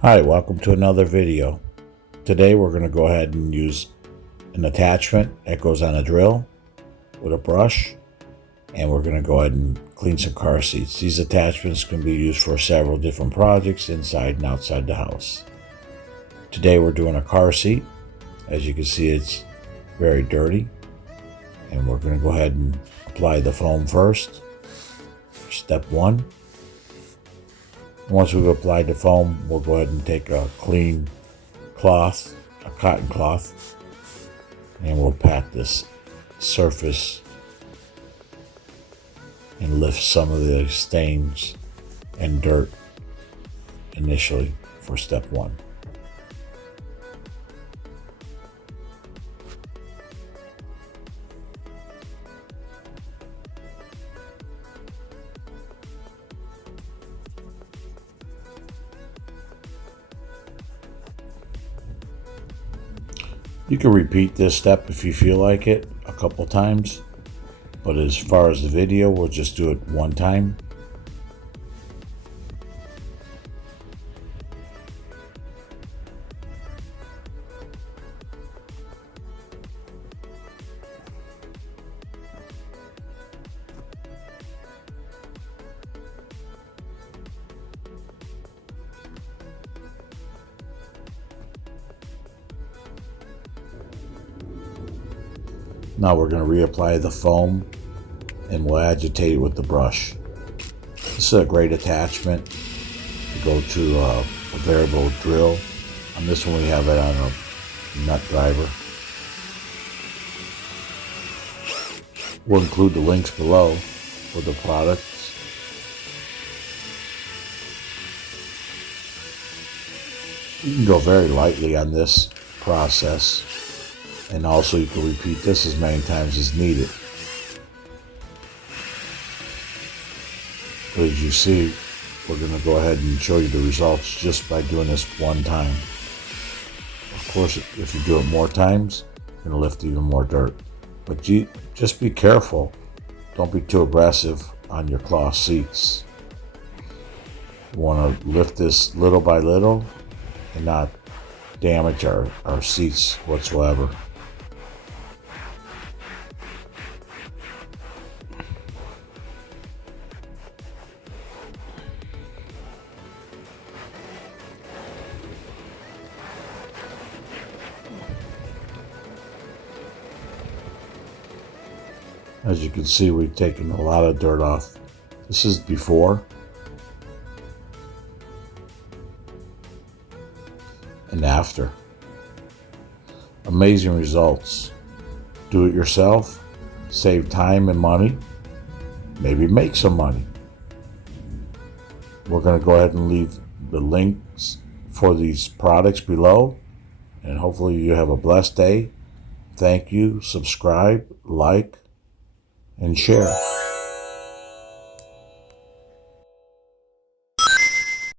Hi, welcome to another video. Today we're going to go ahead and use an attachment that goes on a drill with a brush, and we're going to go ahead and clean some car seats. These attachments can be used for several different projects inside and outside the house. Today we're doing a car seat. As you can see, it's very dirty, and we're going to go ahead and apply the foam first. Step one. Once we've applied the foam, we'll go ahead and take a clean cloth, a cotton cloth, and we'll pat this surface and lift some of the stains and dirt initially for step one. You can repeat this step if you feel like it a couple times, but as far as the video, we'll just do it one time. Now we're going to reapply the foam and we'll agitate it with the brush. This is a great attachment to go to a variable drill. On this one we have it on a nut driver. We'll include the links below for the products. You can go very lightly on this process. And also you can repeat this as many times as needed. But as you see, we're going to go ahead and show you the results just by doing this one time. Of course, if you do it more times, you're going to lift even more dirt. But just be careful. Don't be too aggressive on your cloth seats. You want to lift this little by little and not damage our seats whatsoever. As you can see, we've taken a lot of dirt off. This is before and after. Amazing results. Do it yourself, save time and money, maybe make some money. We're going to go ahead and leave the links for these products below, and hopefully you have a blessed day. Thank you. Subscribe, like, and share.